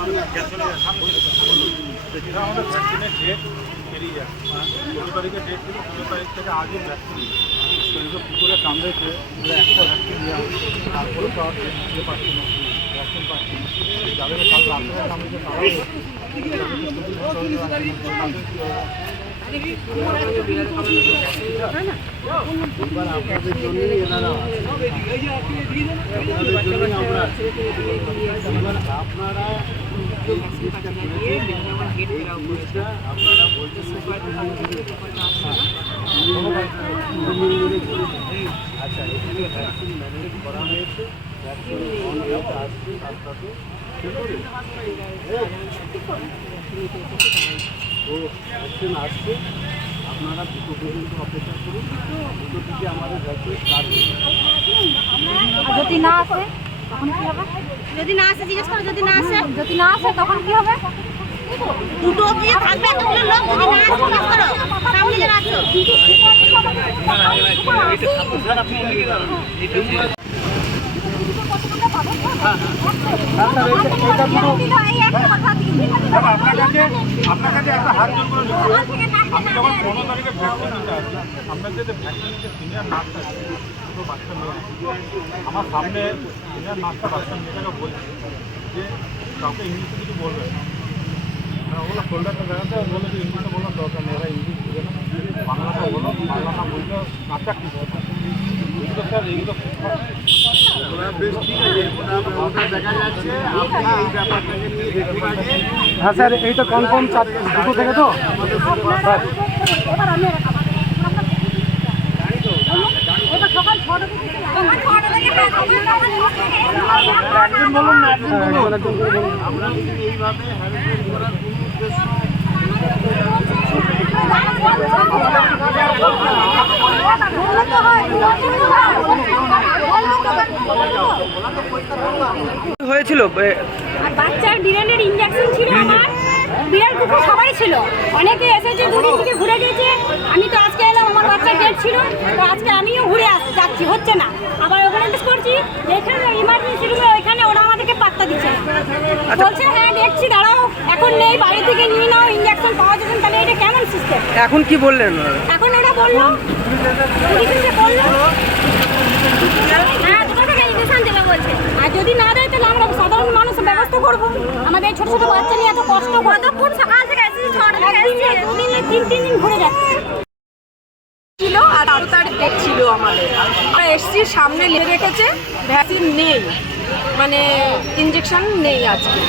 আমাদের ভ্যাকসিনের ডেট বেরিয়ে যাচ্ছে 15 তারিখের ডেট ছিল, 15 তারিখ থেকে আজও ভ্যাকসিন তো এইসব পুকুরে কামড়েছে, একটা ভ্যাকসিন নেওয়া তারপরে তো আর ইয়ে পাচ্ছি না, ভ্যাকসিন পাচ্ছি না। যাদের কাল রাত্রে কামড়েছে তারাও এবার আপনাদের জন্যই এনারা আপনারা আপনারা বলছেন আচ্ছা এখানে ভ্যাকসিন ম্যানেজ করা হয়েছে, ভ্যাকসিন আসছে রাস্তাতে তো ভ্যাকসিন আসছে। আপনারা দুটো পর্যন্ত অপেক্ষা করুন, দুটো থেকে আমাদের ভ্যাকসিন স্টার্ট হবে। যদি না আসে তখন কি হবে? যদি না আসে জিজ্ঞেস করো, যদি না আসে তখন কি হবে? দুটো গিয়ে থাকবে এতগুলো লোক, যদি না আসে জিজ্ঞেস করো সামনে যারা আছো। আপনার কাছে একটা হাত জোর করে আপনি যখন 15 তারিখে ভ্যাকসিন নিতে আসবেন, আপনার যে ভ্যাকসিন যে সিনিয়র নার্স আছে দুটো বাচ্চা মেয়ে আমার সামনে সিনিয়র নার্সটা বাচ্চা মেয়েটাকে বলছে যে কাউকে ইংলিশে কিছু বলবে না, ওগুলো শোল্ডারটা দেখাতে বলে যে ইংলিশে বললাম দরকার নেই, এরা ইংলিশ বুঝে না, বাংলাটা বলো, বাংলা না বলতে নাচা কী বলবে এগুলো স্যার এগুলো হ্যাঁ স্যার এইটা কনফার্ম দুটো থেকে তো স্যার একদিন বলুন না, একদিন বলুন আমরা যদি এইভাবে হ্যারাসমেন্ট করার কোনো উদ্দেশ্য হয়েছিল বাচ্চার বিড়ালের ইনজেকশন ছিল, আমার বিড়াল কুকুর সবারই ছিল। অনেকে এসেছে, দুদিন থেকে ঘুরে গেছে। আমি তো আজকে এলাম, আমার বাচ্চার ডেট ছিল, তো আজকে আমিও ঘুরে যাচ্ছি, হচ্ছে না। আবার ওখানে করছি যেখানে ইমার্জেন্সি রুমে, ওইখানে ওরা আমাদেরকে পাত্তা দিচ্ছে না, বলছে হ্যাঁ দেখছি দাঁড়াও, এখন নেই, বাড়ি থেকে নিয়ে নাও, ইনজেকশন পাওয়া যাচ্ছে। তাহলে এটা কেমন সিস্টেম? এখন কি বললেন? এখন ওরা বললো পুলিশে বললো হ্যাঁ দুটো থেকে ইনজেকশন দেবে বলছে, আর যদি না দেয় তাহলে আমরা সাধারণ মানুষ ব্যবস্থা করবো। আমাদের ছোট ছোট বাচ্চা নিয়ে এত কষ্ট, কতক্ষণ সকাল থেকে এসেছি, 6টা থেকে এসেছি, 2 দিন 3 দিন ঘুরে যাচ্ছে ছিল। আর 18 তারিখ ডেট ছিল আমাদের, আমরা এসছি, সামনে লিখে রেখেছে ভ্যাকসিন নেই, মানে ইঞ্জেকশন নেই আজকে।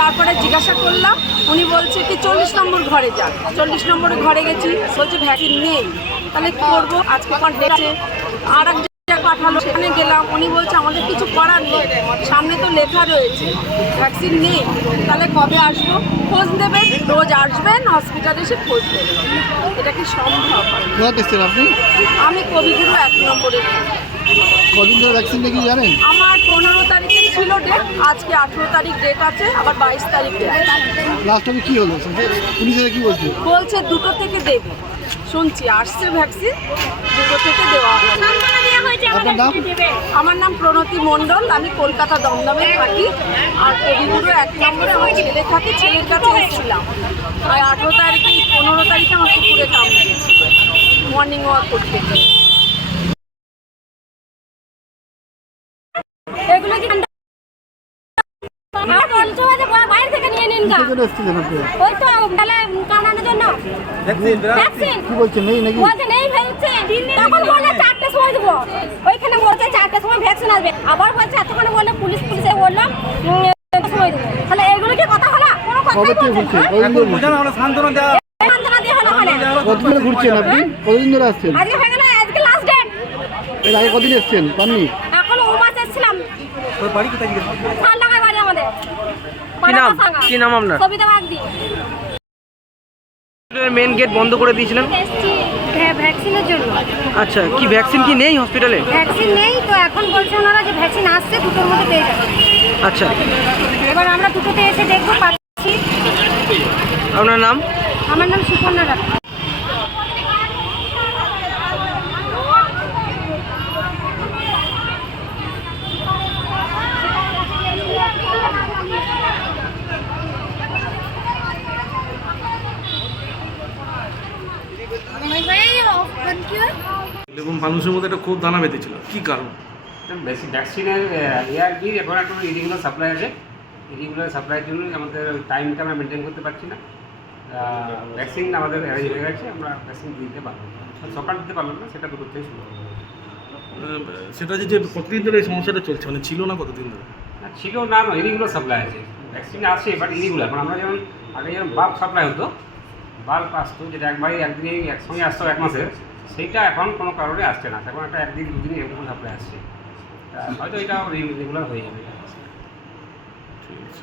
তারপরে জিজ্ঞাসা করলাম, উনি বলছে কি 40 নম্বর ঘরে যান। 40 নম্বরে ঘরে গেছি, বলছে ভ্যাকসিন নেই। তাহলে কী করবো? আজকে ডেটে আর এক জায়গায় পাঠালো, সেখানে গেলাম, উনি বলছে আমাদের কিছু করার নেই, সামনে তো লেখা রয়েছে ভ্যাকসিন নেই। তাহলে কবে আসবো? খোঁজ দেবেন, রোজ আসবেন হসপিটালে এসে খোঁজ দেবেন, এটা কি সম্ভব? আপনি? আমি কবিগুরু 1 নম্বরে। কদিন ধরে ভ্যাকসিন নাকি জানেন? আমার 15 তারিখে ছিল ডেট, আজকে 18 তারিখ ডেট আছে, আবার 22 তারিখ ডেট। লাস্ট টাইমে কি হলো? পুলিশেরা কি বলছে? বলছে দুটো থেকে দেবে, শুনছি আসছে ভ্যাকসিন, দুটো থেকে দেওয়া হবে। আপনার নাম? আমার নাম প্রণতি মণ্ডল, আমি কলকাতা দমদমে থাকি। আর কবিগুরু 1 নম্বরে আমার ছেলে থাকে, ছেলের কাছে এসেছিলাম। আর 18 তারিখে 15 তারিখে আমার কুকুরে কামড়ে গেছিল মর্নিং ওয়াক করতে গিয়ে। এগুলো কি বাইরে থেকে নিয়ে নিন গা, ওই তো কামড়ানোর জন্য ভ্যাকসিন কি বলছে নেই নাকি? বলছে নেই ভ্যাকসিন, তখন বলে 4টার সময় দেবো, ওইখানে বলছে 4টার সময় ভ্যাকসিন আসবে, আবার বলছে এতক্ষণে বললে পুলিশে বললাম সময় দেবো। তাহলে এগুলো কি কথা হলো? কোনো কথাই বলছে সান্ত্বনা দেওয়া। সান্ত্বনা দিয়ে হলো ওখানে। কতদিন ধরে ঘুরছেন আপনি? কতদিন ধরে আসছেন? আজকে হয়ে গেল, আজকে লাস্ট ডেট। এর আগে কদিন এসছেন? পাননি? এখন ও মাস এসেছিলাম, বাড়ি কোথায় গিয়েছে? ঠান্ডায় বাড়ি আমাদের। কি নাম আপনার? সবিতা বাগদি। মেন গেট বন্ধ করে দিয়েছিলেন ভ্যাকসিনের জন্য। আচ্ছা, কি ভ্যাকসিন কি নেই হসপিটালে? ভ্যাকসিন নেই তো, এখন বলছে ওনারা যে ভ্যাকসিন আসছে, দুটোর মধ্যে পেয়ে যাবে। আচ্ছা, এবার আমরা দুটোতে এসে দেখবো পাচ্ছি। আপনার নাম? আমার নাম সুপর্ণা রায়। এবং মানুষের মধ্যে একটা খুব দানা বেঁধেছিল কী কারণ? বেশি ভ্যাকসিনের এআরবি এখন একটা ইরেগুলার সাপ্লাই আছে। ইরেগুলার সাপ্লাইয়ের জন্য আমাদের টাইমটা আমরা মেনটেন করতে পারছি না। ভ্যাকসিন আমাদের অ্যারেঞ্জ হয়ে গেছে, আমরা ভ্যাকসিন দিতে পারবো। সকাল দিতে পারলাম না, সেটা দুপুর থেকে শুরু হবে। সেটা যে কতদিন ধরে এই সমস্যাটা চলছে, মানে ছিল না কতদিন ধরে? ছিল না, ইরেগুলার সাপ্লাই আছে। ভ্যাকসিন আসে বাট ইরেগুলার। মানে আমরা যেমন আগে যেমন বাল্ব সাপ্লাই হতো, বাল্ব আসতো যেটা একদিনে একসঙ্গে আসতো 1 মাসের, সেইটা এখন কোনো কারণে আসছে না। এখন একটা 1 দিন 2 দিন এরকম সাপ্লাই আসছে। হয়তো এটা রেগুলার হয়ে যাবে। ঠিক আছে।